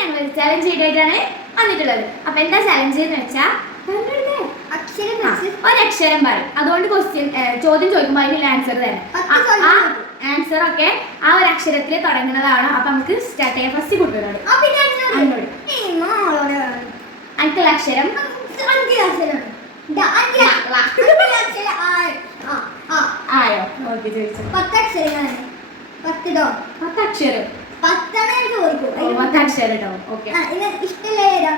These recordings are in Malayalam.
ഞങ്ങൾ ഒരു ചലഞ്ച് ചെയ്തിട്ടാണ് വന്നിട്ടുള്ളത്. അപ്പൊ എന്താ ചലഞ്ച് എന്ന് വെച്ചാൽ അക്ഷരം ഒരക്ഷരം പറയും. അതുകൊണ്ട് ക്വസ്റ്റ്യൻ ചോദ്യം ചോദിക്കുമ്പോൾ അതിനുള്ള ആൻസർ തരാം ആ- ആൻസർ ഒക്കെ ആ ഒരു അക്ഷരത്തിൽ തുടങ്ങുന്നതാണ്. അപ്പൊ നമുക്ക് സ്റ്റാർട്ട് ചെയ്യാം. ഫസ്റ്റ് കുട്ടികളോട്. അക്ഷരം മോളോട്. അടുത്തുള്ള അക്ഷരം? അക്ഷരം. അക്ഷരം. ആയോ? ഓക്കെ ചോദിച്ചു. പത്ത് പത്ത് ഡോ. പത്ത് അക്ഷരം. പത്തെണ്ണം ഞാൻ ചോദിക്കും. ഓ, പത്ത് അക്ഷരം കേട്ടോ ഓക്കെ ഏതാ?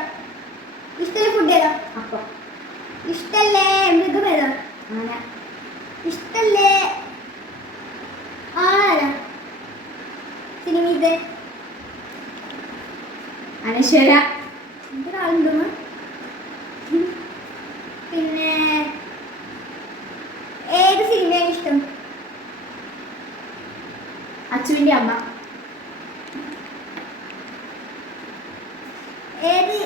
ഇഷ്ടല്ലേ ഫുഡ് ഏതാ? അപ്പൊ. ഇഷ്ടല്ലേ മൃഗം ഏതാ ആന ഇഷ്ടല്ലേ? ആരാ? സിനിമ ഇത്? അനശ്വര. എന്തൊരാളുണ്ടോ പിന്നെ ഏത് സിനിമയാണ് ഇഷ്ടം? അച്ചുവിന്റെ അമ്മ ഏത്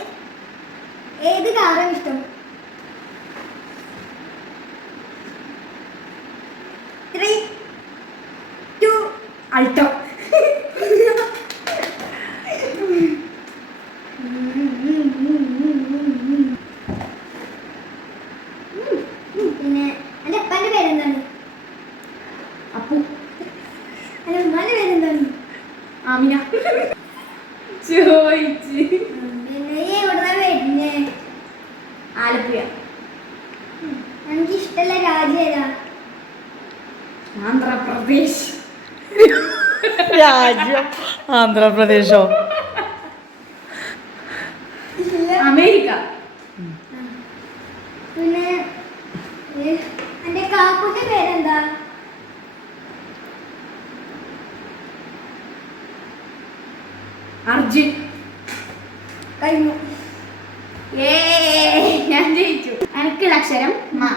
ഏത് കാറാണ് ഇഷ്ടം? ത്രീ ടു അൾട്ടോ പിന്നെ എന്റെ അപ്പന്റെ പേരെന്താണ്? അപ്പു. എന്റെ ഉമ്മാന്റെ പേരെന്താണ്? ആമിന. ചോദിച്ച് പിന്നെ ഈ എവിടുന്നാ വരുന്നേ ആലപ്പുഴ. എനിക്ക് ഇഷ്ടമുള്ള രാജ്യം ഏതാ? ആന്ധ്രാപ്രദേശ്. രാജ്യം? ആന്ധ്രാപ്രദേശോ? അമേരിക്ക. പിന്നെ എന്റെ എന്റെ പേരെന്താ? അർജുൻ. കഴിഞ്ഞു. ഏ ജയിച്ചു അക്ഷരം മാ.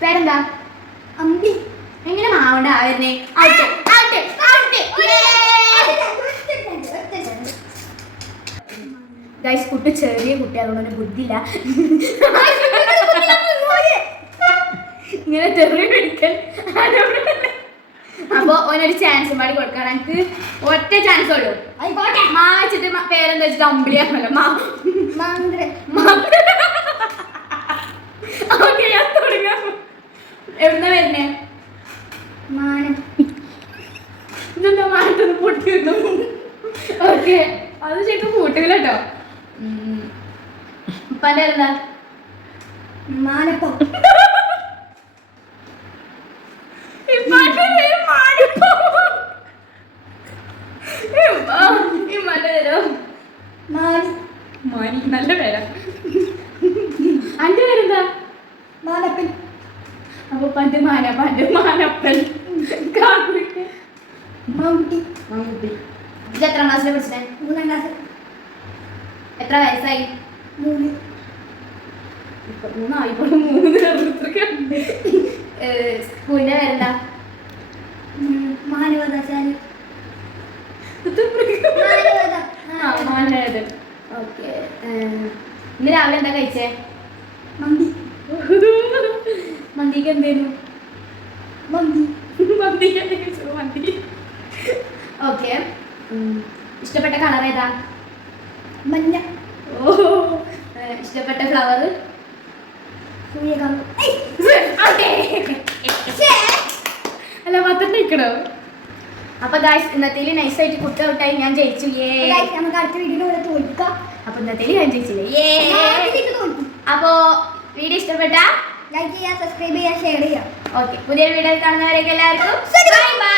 പേരെന്താ? അമ്പി. എങ്ങനെ മാവണ്ട ആവരുന്നേ ഔട്ട് ഔട്ട് ഔട്ട് ഗൈസ് കുട്ടി ചെറിയ കുട്ടി അതുകൊണ്ട് ബുദ്ധിയില്ല. ഇങ്ങനെ തെറി പിടിക്കൽ അപ്പൊ ഓനൊരു ചാൻസ് മാടി കൊടുക്കണം. എനിക്ക് ഒറ്റ ചാൻസ് ഉള്ളൂ. മാ വെച്ചിട്ട് പേരെന്താ വെച്ചിട്ട് അമ്പിളിയാണല്ലോ മാ. മന്ത്രി ഓക്കെ ഞാൻ തുടങ്ങാം എവിടുന്ന വരുന്നേ? ഇതെന്താ മാറ്റൊന്ന് പൊട്ടിയിരുന്നു ഓക്കെ അത് ശരിക്കും കൂട്ടുകൾ കേട്ടോ ഉപ്പാന്റെ എന്താ മാനപ്പം. നല്ല പേരാ. അന്റെ പേരെന്താ? മാനപ്പൻ. അപ്പൊ പണ്ട് മാന പണ്ട് മാനപ്പൻ. കാക്കുട്ടി. മമ്മൂട്ടി. മമ്മൂട്ടി. ഇത് എത്ര ക്ലാസ്സിൽ പഠിച്ചേ? മൂന്നാം ക്ലാസ് എത്ര വയസ്സായി? മൂന്ന്. ഇപ്പൊ മൂന്നായിപ്പോൾ മൂന്ന്. സ്കൂളിന്റെ പേരെന്താ? ഓക്കെ. ഇന്ന് രാവിലെ എന്താ കഴിച്ചേ? മന്തി. മന്തിക്ക് എന്തേനു മന്തി മന്തിക്ക് എന്താ കഴിച്ചത്? മന്തി ഓക്കെ ഇഷ്ടപ്പെട്ട കളർ ഏതാ? മഞ്ഞ. ഓ. ഇഷ്ടപ്പെട്ട ഫ്ലവർ അല്ല പത്തം നിൽക്കണോ അപ്പൊ ഗായ്സ് ഇന്നത്തേൽ നൈസായിട്ട് കുട്ടി ഔട്ടായി ഞാൻ ജയിച്ചു. ഏ നമുക്ക് അടുത്ത വീഡിയോയിൽ തോൽക്കാം. അപ്പൊ ഇന്നത്തേൽ ഞാൻ ജയിച്ചില്ലേ? ഏ അപ്പോ വീഡിയോ ഇഷ്ടപ്പെട്ട? ലൈക്ക് ചെയ്യുക സബ്സ്ക്രൈബ് ചെയ്യുക ഷെയർ ചെയ്യുക ഓക്കെ പുതിയൊരു വീഡിയോ കാണുന്നവരേക്ക് എല്ലാവർക്കും ബൈ